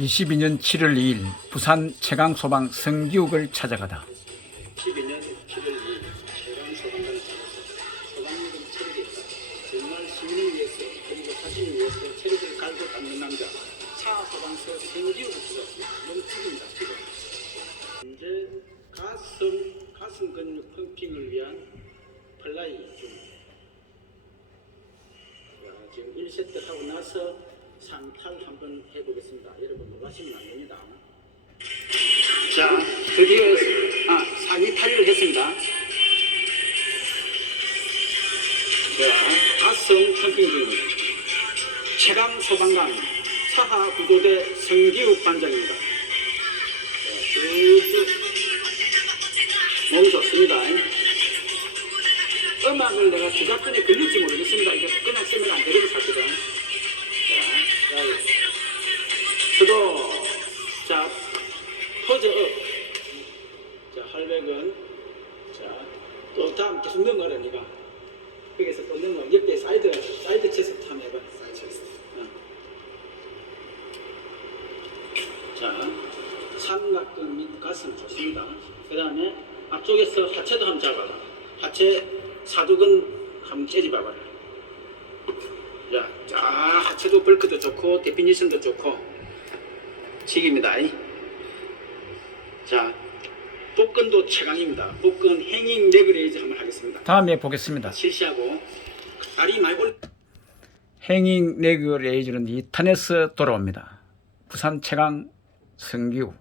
22년 7월 2일 부산 최강 소방 성기욱을 찾아가다. 12년 7월 2일 최강 근육 펌핑을 위한 플라이 중. 자, 지금 1세트 하고 나서 상탈 한번 해보겠습니다. 여러분 놀라시면 안 됩니다. 자, 드디어 아, 상위 탈의를 했습니다. 자, 가성 캠핑 중입니다. 최강 소방관 사하 구조대 성기욱 반장입니다. 자, 몸 좋습니다. 음악을 내가 주작권에 걸릴지 모르겠습니다. 이거 쓰면 안 되거든 사실은. 자 퍼즈업. 자 할백은 자 또 다음 계속 넘어라 니가. 여기서 또 넘어 옆에 사이드 사이드 체스트 한번 해봐. 사이드 체스트. 자 삼각근 및 가슴 좋습니다. 그 다음에 앞쪽에서 하체도 한번 잡아라. 하체 사두근 한번 째집어봐라. 자, 자 하체도 벌크도 좋고 데피니션도 좋고 식입니다. 자, 복근도 최강입니다. 복근 행잉 레그레이즈 한번 하겠습니다. 다음에 보겠습니다. 실시하고 다리 올. 행잉 레그 레이즈는 2탄에서 돌아옵니다. 부산 최강 성기욱